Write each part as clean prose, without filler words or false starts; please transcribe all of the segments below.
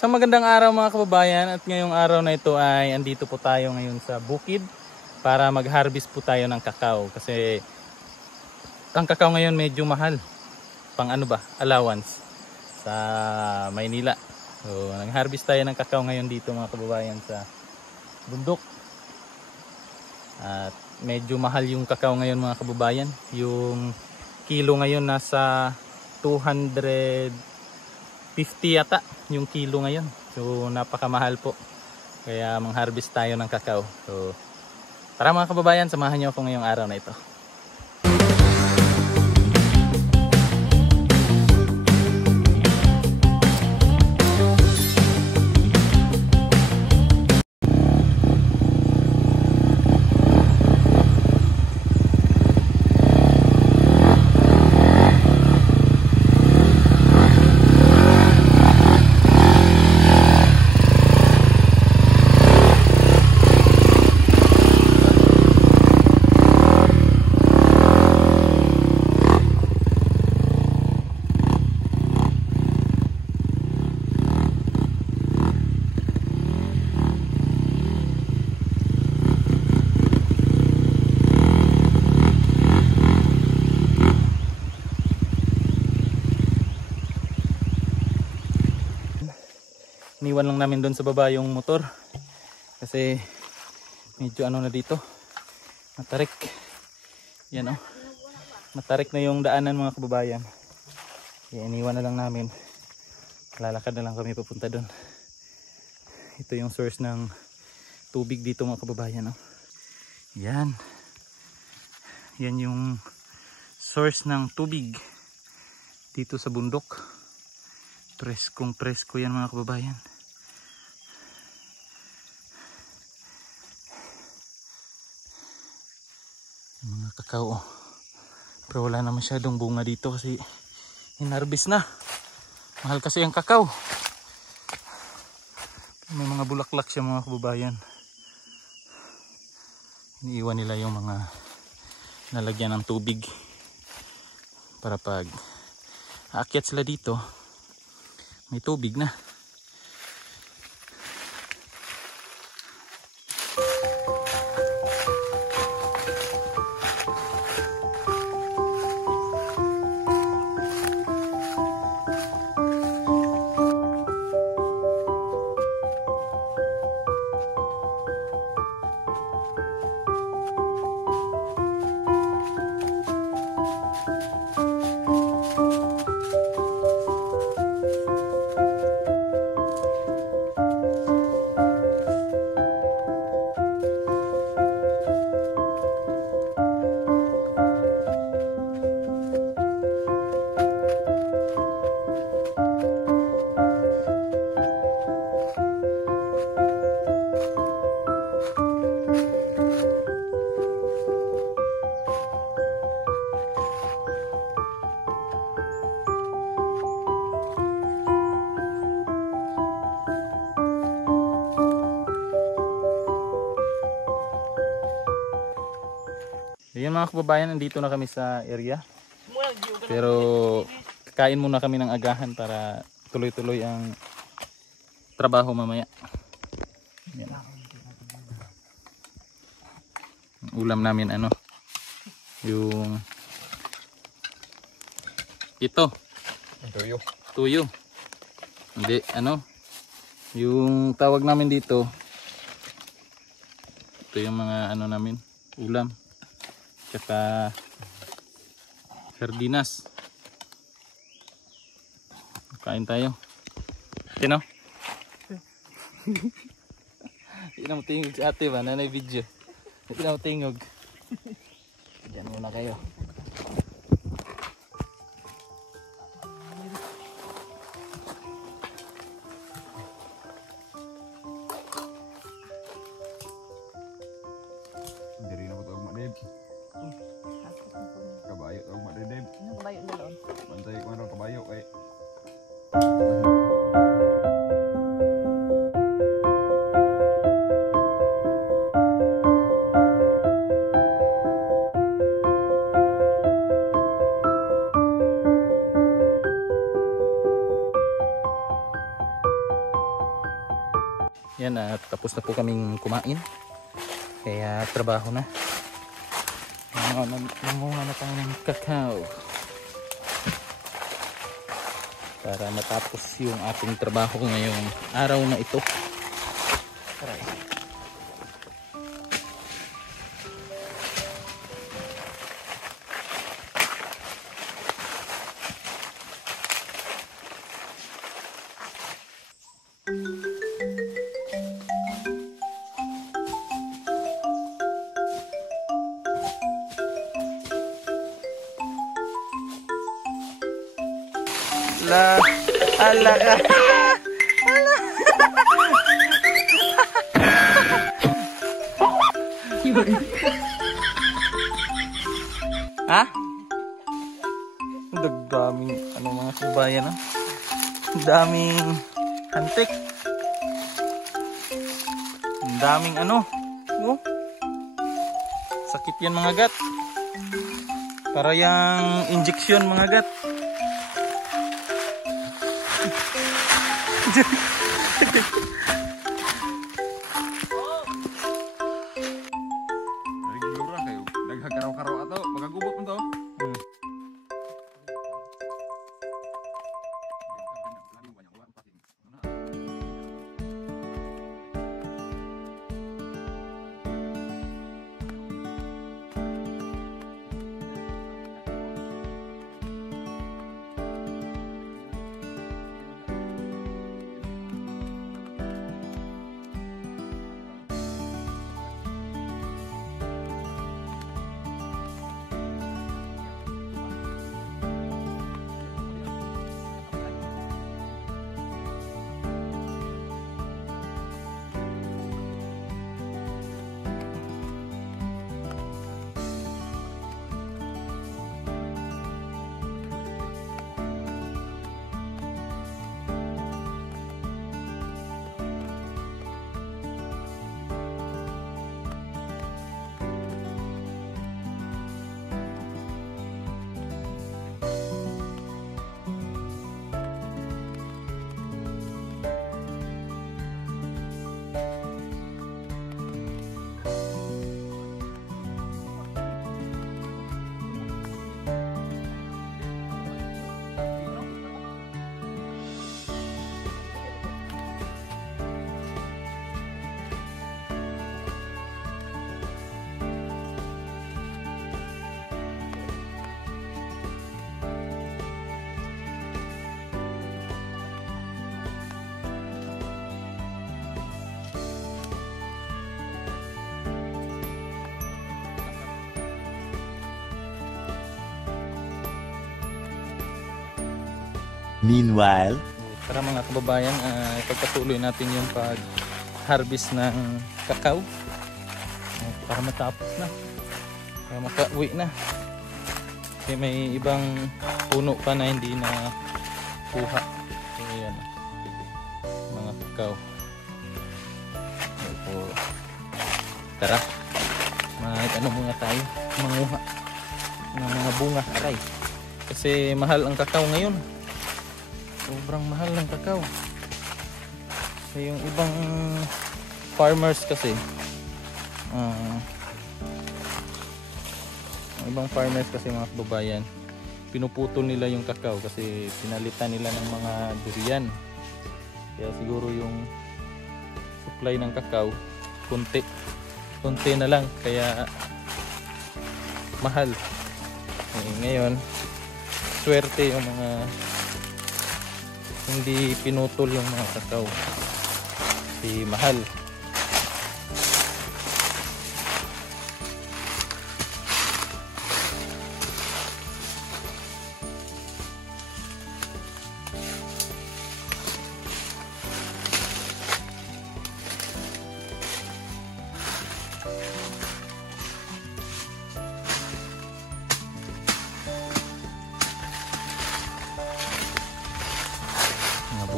Sa magandang araw mga kababayan, at ngayong araw na ito ay andito po tayo ngayon sa bukid para mag-harvest po tayo ng kakao kasi ang kakao ngayon medyo mahal pang allowance sa Maynila. So nag-harvest tayo ng kakao ngayon dito mga kababayan sa bundok. At medyo mahal yung kakao ngayon mga kababayan. Yung kilo ngayon nasa 250 yata yung kilo ngayon. So napakamahal po. Kaya mang-harvest tayo ng kakao. So tara mga kababayan, samahan niyo ako ngayong araw na ito. Iniwan lang namin doon sa baba yung motor kasi medyo na dito, matarik. Yan matarik na yung daanan mga kababayan. Kaya iniwan na lang namin, lalakad na lang kami papunta doon. Ito yung source ng tubig dito mga kababayan. Yan yung source ng tubig dito sa bundok. Preskong presko yan mga kababayan. Mga kakao. Pero wala na masyadong bunga dito kasi hinarbis na. Mahal kasi ang kakao. May mga bulaklak siya mga kababayan. Iniiwan nila yung mga nalagyan ng tubig para pag aakyat sila dito may tubig na. Ayan mga kababayan, nandito na kami sa area. Pero kakain muna kami ng agahan para tuloy-tuloy ang trabaho mamaya. Ayan. Ang ulam namin yung ito. Tuyo. Hindi, yung tawag namin dito. Ito yung mga namin, ulam. Tsaka sardinas. Kain tayo. Tino? Hindi na matingog si ate ba? Nanay video. Hindi na matingog. Diyan muna kayo. Diri na ko tawag madib. Kabayo tawag madib. Ano kabayo na loon? Bantay ko na kabayo kay. Yan, at tapos na po kaming kumain. Kaya trabaho na. Namunga na tayo ng kakao. Para matapos yung ating trabaho ngayong araw na ito. Aray. La, ala ka. Ha? Daming ano mga kabayan, ha? Daming hantik. Daming ano? Oh. Sakit yan mga gat. Para yang injection mga gat. Dari lurah kayo. Daghang karaw-karaw ato, magagubot mo to. Meanwhile, Para mga kababayan, ipagpatuloy natin yung pag-harvest ng kakao. Para matapos na. Para makauwi na. Kasi may ibang puno pa na hindi na kuha. So, ayan. Mga kakao. So, tara. Ano muna tayo. Manguha ng mga bunga. Aray. Kasi mahal ang kakao ngayon. Sobrang mahal ng kakao. So, yung ibang farmers kasi mga kababayan, pinuputol nila yung kakao kasi pinalitan nila ng mga durian. Kaya siguro yung supply ng kakao konti na lang, kaya mahal. Ngayon swerte yung mga hindi pinutol yung mga kakao kasi mahal.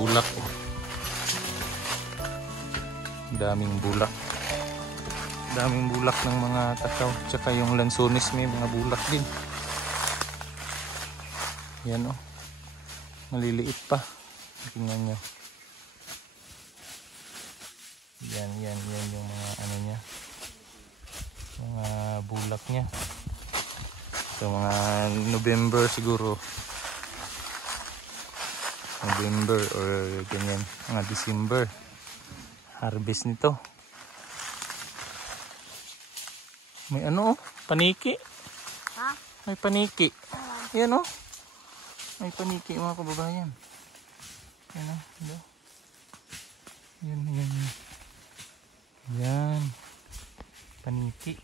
Bulak, daming bulak ng mga kakao, tsaka yung lansones may mga bulak din. Yan o, maliliit pa, tingnan nyo. Yan yung mga ano niya. Mga bulak niya. So mga November siguro. November or ganyan. Mga December. Harvest nito. May ano oh, paniki. Ha? May paniki. Yan oh. May paniki mga kababayan. Yan oh. Yan. Yan. Paniki.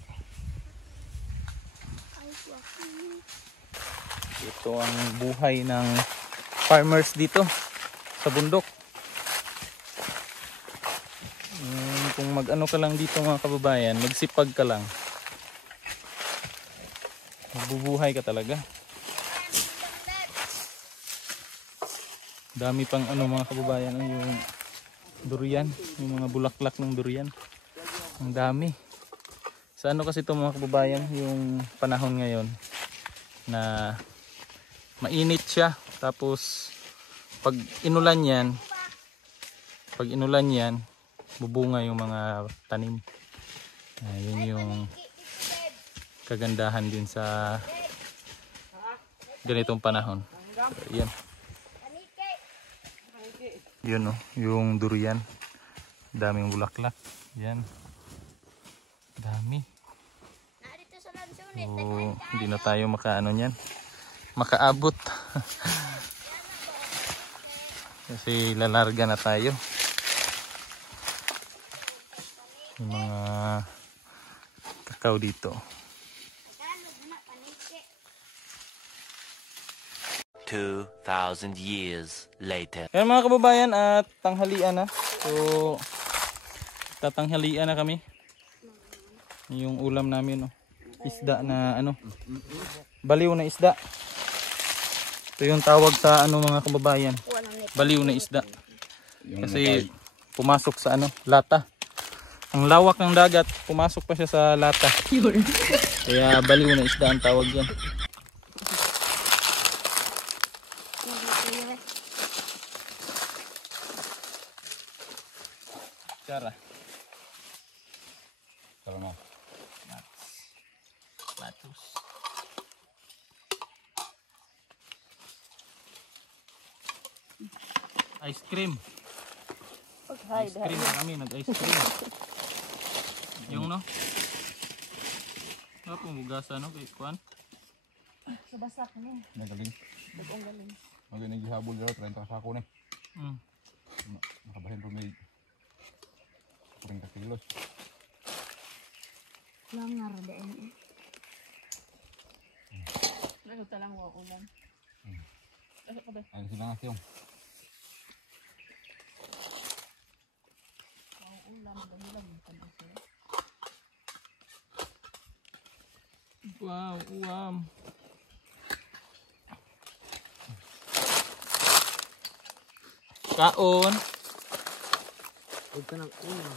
Ito ang buhay ng farmers dito sa bundok. Kung mag-ano ka lang dito mga kababayan, magsipag ka lang. Magbubuhay ka talaga. Dami pang ano mga kababayan, yung durian, yung mga bulaklak ng durian. Ang dami. Sa ano kasi ito mga kababayan, yung panahon ngayon na mainit siya. Tapos pag inulan yan, bubunga yung mga tanim. Yun yung kagandahan din sa ganitong panahon. So, yan. Yun oh, yung durian. Daming bulaklak. Yan. Dami. So, hindi na tayo makaano niyan. Makaabot. Kasi lalarga na tayo. Yung mga kakao dito. 2,000 years later. Kaya mga kababayan, at tanghalian na. So tatanghalian na kami. Yung ulam namin, no. Isda na ano, baliw na isda. Ito yung tawag sa ano mga kababayan, baliw na isda. Kasi pumasok sa ano, lata. Ang lawak ng dagat, pumasok pa siya sa lata. Kaya baliw na isda ang tawag yan. Cara. Tara na. Latus. Ice cream. Ice cream na kami, nag-ice cream. Yung no? Nga pumugasan no kay Kwan? Sa basak niya. Nagaling. Bagong galing. Magaling gihabol dito 30 sa ako ni. Nakabahin po may 30 kilos. Lang nga radaan eh. Naguta lang mo ulam. Ano ka ba? Ayun sila nga siyong. Ulam, dami-dami. Wow, uwam. Kaon. Huwag ka ng ulam.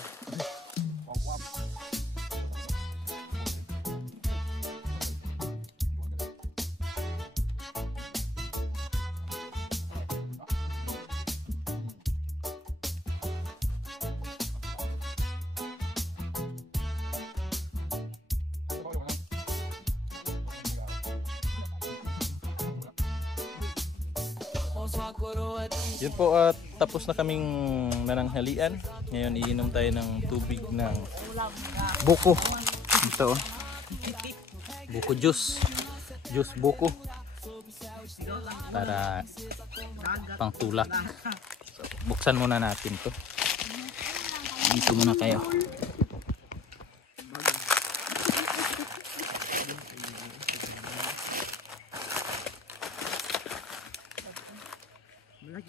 Yun po at tapos na kaming nananghalian. Ngayon iinom tayo ng tubig ng buko. Ito oh. Buko juice. Juice buko. Para pangtulak. So, buksan muna natin to. Dito muna kayo.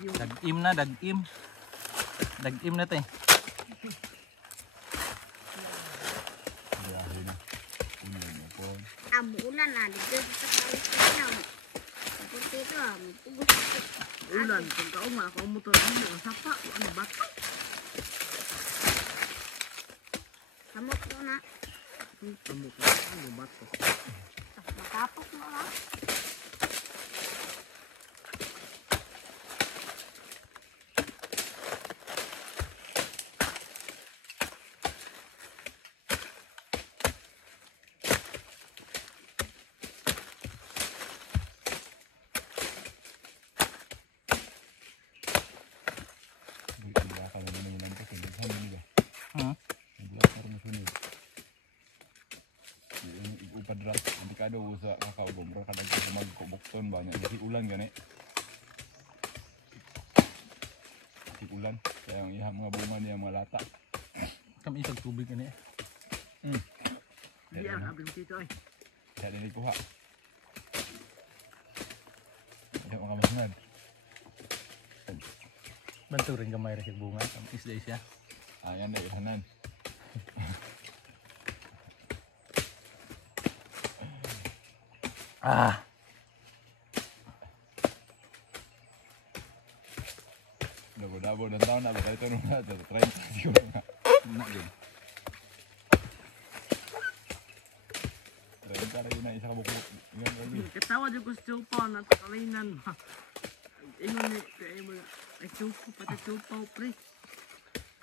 Dag-im na, dag-im. Dag-im na te. Ulan na, dito sa kalis na. Seperti itu, ulan, kung kauma, kung motor mo, sapa, ano bato? Samot mo na. Samot na, ano bato? Matapok mo na. dra. Hindi ka daw sa kakaugom. Kada ka magkubukton ba niya. Kasi ulan gani. Kasi ulan. Kaya ang ihang mga bunga niya mga lata. Kami isang tubig ano eh. Hindi ang abim dito ay. Kaya din ikuha. Kaya makamasnad. Bantu rin gamay rin siya bunga. Kami isda siya. Ayan na ihanan. Ah! Dabo-dabo dan taon na bakal ito nung natin. 30 siguro nga. Na yun. 30 lagi na isa kabukbuk. Yan lagi. Katawa dyan ko sa chupaw na takalinan ba. Ingon ni, kaya mo, ay chupaw, pati chupaw, pre.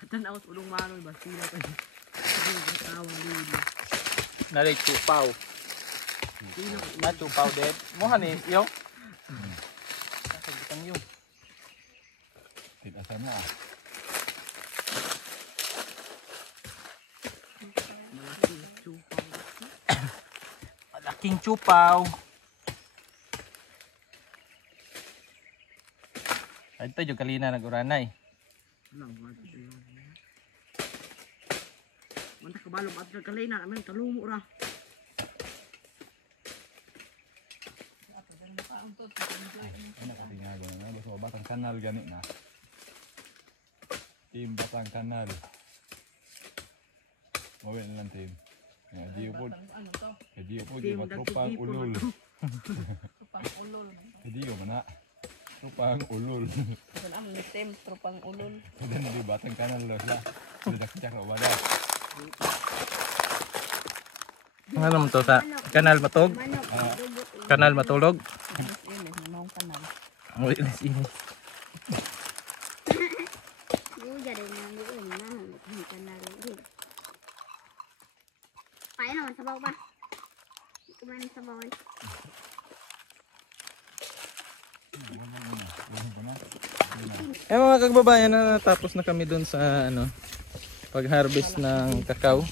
Katanaw sa ulong manoy ba, sila kayo. Sige, katawa lilo. Nari chupaw. Sino, Na chupaw din. Muha ni iyo. Sasagitan yun. Titasan na ah. malaking chupaw. Malaking chupaw. Ay, ito yung kalina nag-uranay. Lang, wala ito yun. Manta kabalong at kagalinan, amin, talumo ra. Ano ka tinago na basta batang kanal gani na. Team batang kanal. Mawin na lang team. Ngaji po. Ngaji po di Team matrupang nagtitipon ulul. na to. Ngaji ko mana. Trupang ulul. Kan am ni tem tropang ulol. Dan di batang kanal lo lah. Sudah cakap wala. Ano naman to sa kanal matog? Kanal matulog? Ini manong kanal. Ang ilis inis. Kaya naman sabaw pa. Kumain sabaw. Eh mga kagbabayan, na natapos na kami dun sa ano pag-harvest ng kakao.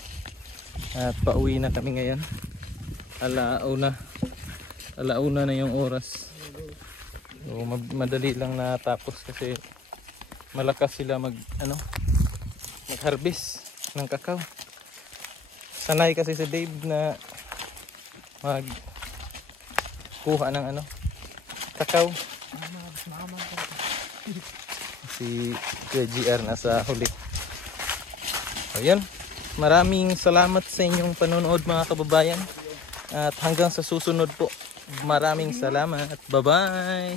At pauwi na kami ngayon. Alauna na yung oras. So, madali lang natapos kasi malakas sila mag-harvest ng kakao. Sanay kasi si Dave na kuha ng kakao. Si Kuya GR nasa huli. So yun, maraming salamat sa inyong panonood mga kababayan. At hanggang sa susunod po, maraming salamat. Bye bye.